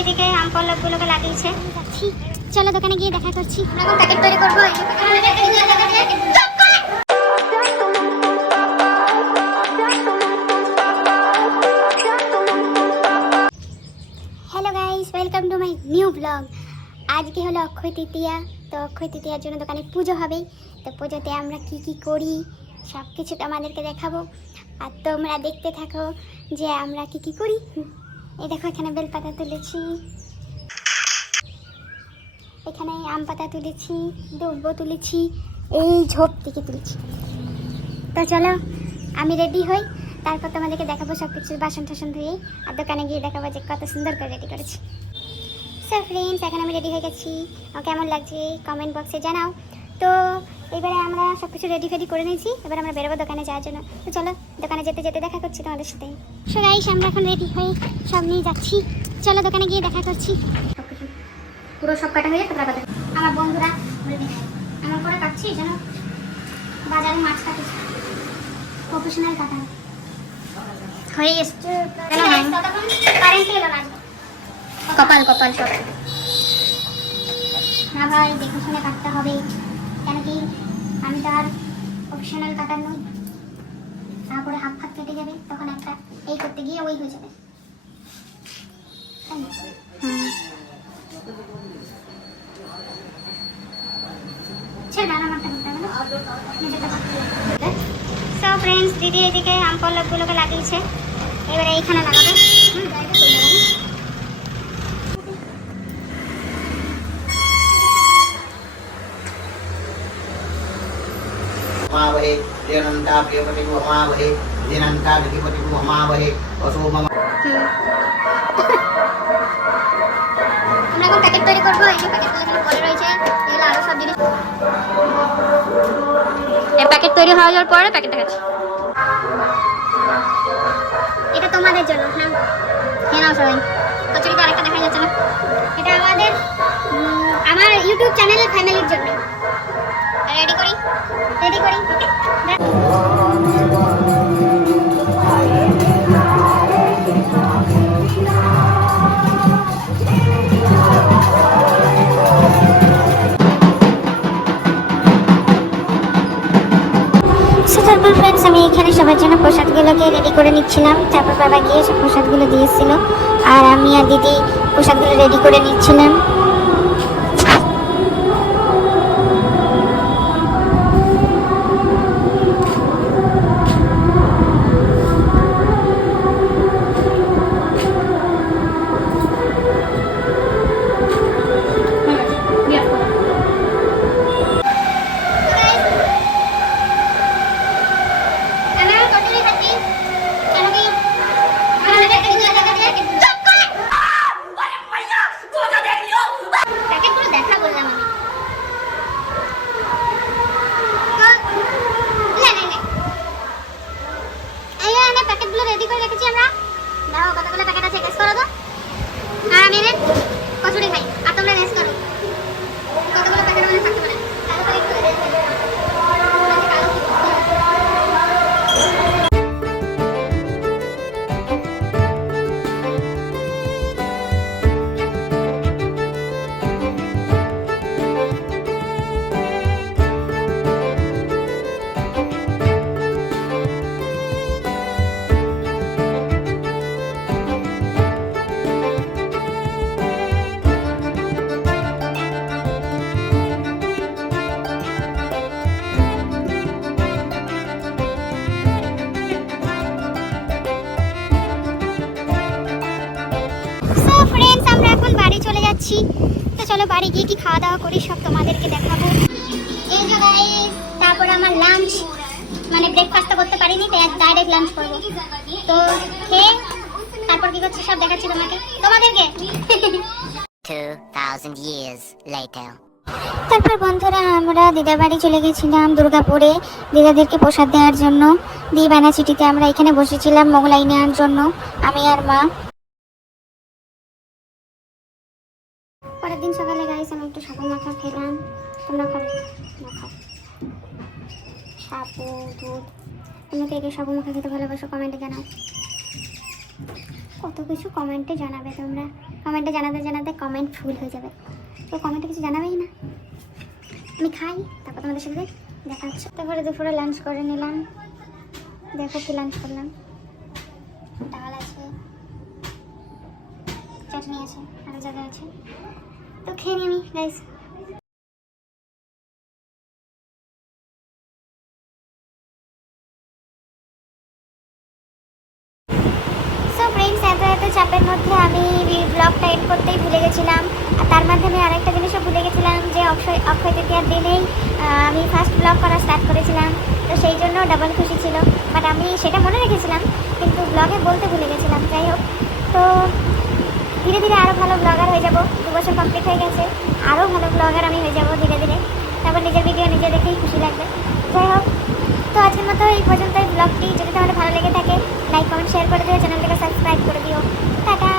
এদিকে আম পল্লবগুলোকে লাগিয়েছে। যাচ্ছি, চলো দোকানে গিয়ে দেখা করছি। এখন প্যাকেট তৈরি করবো। Hello guys, welcome to my new blog. আজকে হলো অক্ষয় তৃতীয়া, তো অক্ষয় তৃতীয়ার জন্য দোকানে পুজো হবে। তো পুজোতে আমরা কি কি করি সব কিছু তোমাদেরকে দেখাবো, আর তোমরা দেখতে থাকো যে আমরা কি কি করি। এই দেখো, এখানে বেলপাতা তুলেছি, এখানে আম পাতা তুলেছি, দুব্ব তুলেছি, এই ঝোপ থেকে তুলেছি। তো চলো আমি রেডি হই, তারপর তোমাদেরকে দেখাবো সব কিছু বাসন টাসন ধুয়ে, আর দোকানে গিয়ে দেখাবো যে কত সুন্দর করে রেডি করেছি। সো ফ্রেন্ডস, এখন আমি রেডি হয়ে গেছি, কেমন লাগছে কমেন্ট বক্সে জানাও। তো এবারে আমরা সব কিছু রেডি ফেডি করে নিয়েছি, এবার আমরা বেরোবো দোকানে যাওয়ার জন্য। তো চলো দোকানে যেতে যেতে দেখা করছি তোমাদের সাথে। সো গাইস, আমরা এখন রেডি হয়ে সব নিয়ে যাচ্ছি, চলো দোকানে গিয়ে দেখা করছি। সব কিছু পুরো সব কাটা হয়ে তারপর কথা আমার বন্ধুরা আমার পরে কাটছি যেন বাজারে মাছ কাটছি, প্রফেশনাল কাটা হয়ে এসছে। কারেন্ট এলো না, কপাল কপাল সব না ভাই, দেখে শুনে কাটতে হবে, কেন কি আমি তো আর প্রফেশনাল কাটার নই। তারপরে হাত ফাত কেটে যাবে, তখন একটা এই করতে গিয়ে ওই হয়ে যাবে। সো ফ্রেন্ডস, দিদি এদিকে আম পল্লবগুলোকে লাগিয়েছে, এবারে এইখানে লাগাবে। हमावहे देनंता प्रियपति को हमावहे देनंता अधिपति को हमावहे असो मम। আমরা এখন প্যাকেট তৈরি করবো। এই যে প্যাকেটগুলো এখানে পড়ে রয়েছে, এগুলো আরো সব জিনিস। এই প্যাকেট তৈরি হয়ে যাওয়ার পরে প্যাকেট দেখাচ্ছি। এটা তোমাদের জন্য, হ্যাঁ খেয়ে নাও সবাই। কচুরি তো আরেকটা দেখা যাচ্ছে না, এটা আমাদের আমার ইউটিউব চ্যানেলের ফ্যামিলির জন্য। রেডি করি ওকে। তারপর ফ্রেন্ডস, আমি এখানে সবার জন্য প্রসাদগুলোকে রেডি করে নিচ্ছিলাম। তারপর বাবা গিয়ে সব প্রসাদগুলো দিয়েছিল, আর আমি আর দিদি প্রসাদগুলো রেডি করে নিচ্ছিলাম। রেডি করে রেখেছি আমরা, দেখো কতগুলো প্যাকেট আছে, টেস্ট করো তো। আর আমি এনে কচুরি খাই, আর তোমরা টেস্ট করো কতগুলো প্যাকেট মানে থাকতে পারে। তো চলো বাড়ি গিয়ে কি খাওয়া দাওয়া করি সব তোমাদেরকে দেখাবো। এই যে গাইস, তারপর আমার লাঞ্চ মানে ব্রেকফাস্ট করতে পারিনি, তাই ডাইরেক্ট লাঞ্চ করবো। তো খেয়ে তারপর কি করছি সব দেখাচ্ছি তোমাদেরকে 2000 years later. তারপর বন্ধুরা, আমরা দিদার বাড়ি চলে গেছিলাম দুর্গাপুরে দিদাদেরকে প্রসাদ দেওয়ার জন্য। দিয়ে বানাচিটিতে আমরা এখানে বসেছিলাম মোগলাই নেওয়ার জন্য, আমি আর মা। পরের দিন সকালে গাইস আমি একটু সাবু মাখা খেলাম, তোমরা খাবে মাখা সাবু দুধ। তোমরা কে কে সাবু মাখা খেতে ভালোবাসো কমেন্টে জানাও। কত কিছু কমেন্টে জানাবে তোমরা, কমেন্টে জানাতে জানাতে কমেন্ট ফুল হয়ে যাবে, তো কমেন্টে কিছু জানাবেই না। আমি খাই, তারপর তোমাদের সাথে দেখা হচ্ছে। তারপরে দুপুরে লাঞ্চ করে নিলাম, দেখো কি লাঞ্চ করলাম। ডাল আছে, চাটনি আছে, আরও যা যা আছে, তো খেয়ে নিই আমি গাইস। সো ফ্রেন্ডস, এত চাপের মধ্যে আমি ব্লগটা এড করতেই ভুলে গেছিলাম। আর তার মাধ্যমে আরেকটা জিনিসও ভুলে গেছিলাম যে অক্ষয় তৃতীয়ার দিনেই আমি ফার্স্ট ব্লগ করা স্টার্ট করেছিলাম, তো সেই জন্য ডাবল খুশি ছিল। বাট আমি সেটা মনে রেখেছিলাম, কিন্তু ব্লগে বলতে ভুলে গেছিলাম। যাই হোক, তো ধীরে ধীরে আরও ভালো ব্লগার হয়ে যাব। 2 বছর কমপ্লিট হয়ে গেছে, আরও ভালো ব্লগার আমি হয়ে যাব ধীরে ধীরে। তারপর নিজের ভিডিও নিজে দেখেই খুশি লাগবে। যাই হোক, তো আজকের মতো এই পর্যন্ত। এই ব্লগটি যদি তোমাদের ভালো লেগে থাকে, লাইক কমেন্ট শেয়ার করে দিও, চ্যানেলটিকে সাবস্ক্রাইব করে দিও। টাটা।